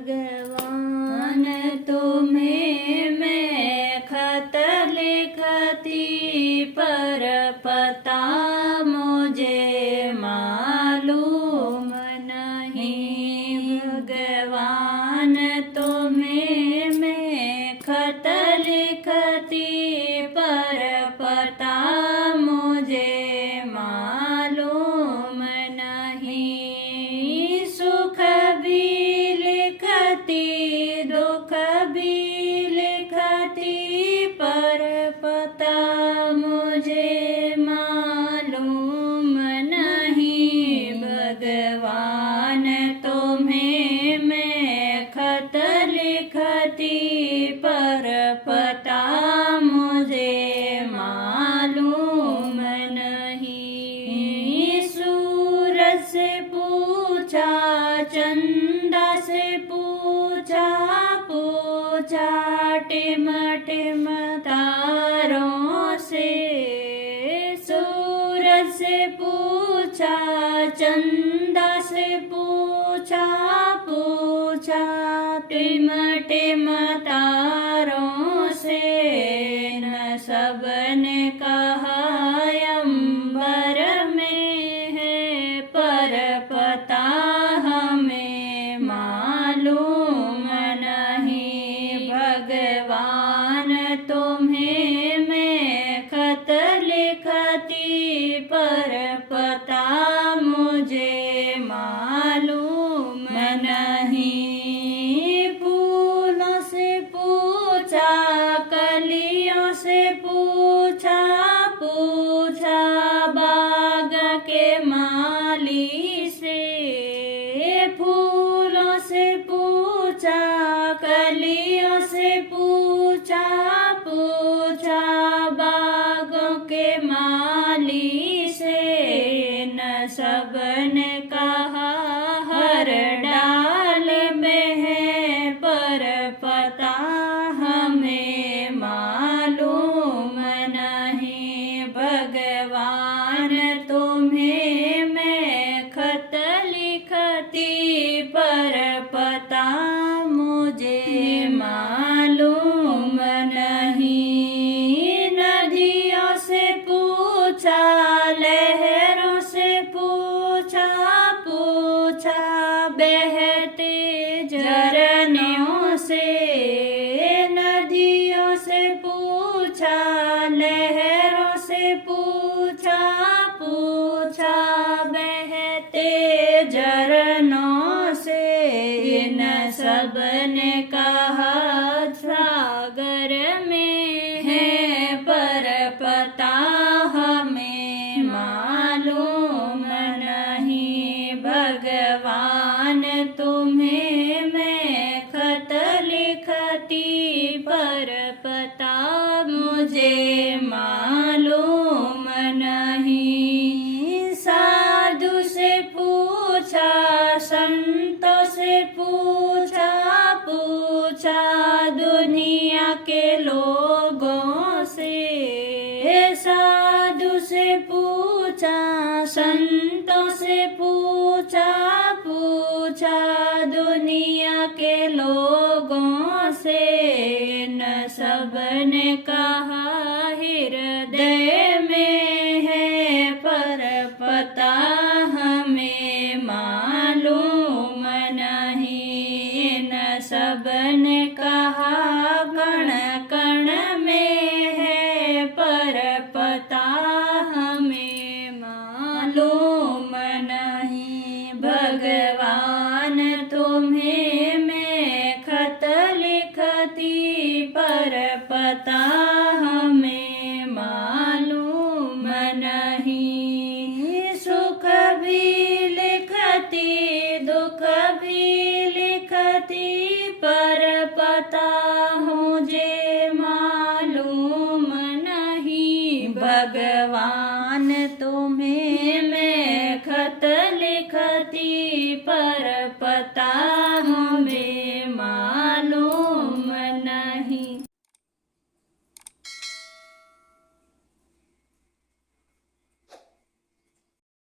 भगवान तुम्हें मैं खत लिखती, पर पता मुझे मालूम नहीं। भगवान तुम्हें मैं खत लिखती, पर पता मुझे मालूम नहीं। सुख भी दुख भी लिखती, पर पता मुझे मालूम नहीं। भगवान तुम्हें मैं खत लिखती, पर पता मुझे मालूम नहीं। सूरज से पूछा, चंदा से पूछा, टिम टिम तारों से। सूरज से पूछा, चंदा से पूछा, टिम टिम तारों से। न सबने कहा अंबर में है, पर पता हमें मालूम नहीं। भगवान तुम्हें मैं खत लिखती, पर पता मुझे मालूम नहीं। फूलों से पूछा, कलियों से पूछा, बाग के माली से। फूलों से पूछा, कलियों से पूछा, बागों के माली से। न सबने कहा हर डाल में है, पर पता हमें मालूम नहीं। भगवान तुम्हें मैं खत लिखती, पर पता मुझे मालूम नहीं। नदियों से पूछा, लहरों से पूछा, बहते झरनों से। नदियों से पूछा, लहरों से पूछा, बहते झरनों से। न सबने कहा सागर में है, पर पता हमें मालूम नहीं। भगवान तुम्हें मैं खत लिखती, पर पता मुझे मालूम नहीं। साधु से पूछा, संतों से पूछा, दुनिया के लोगों से। साधु से पूछा, संतों से पूछा, दुनिया के लोगों से। न सबने कहा हृदय में है, पर पता हमें मालूम नहीं। न सबने कहा कण कण में है, पर पता हमें मालूम नहीं। भगवान तुम्हें मैं खत लिखती, पर पता हमें मालूम नहीं। सुख भी लिखती, दुख भी लिखती, पर पता मुझे मालूम नहीं। भगवान तुम्हें मैं खत लिखती, पर पता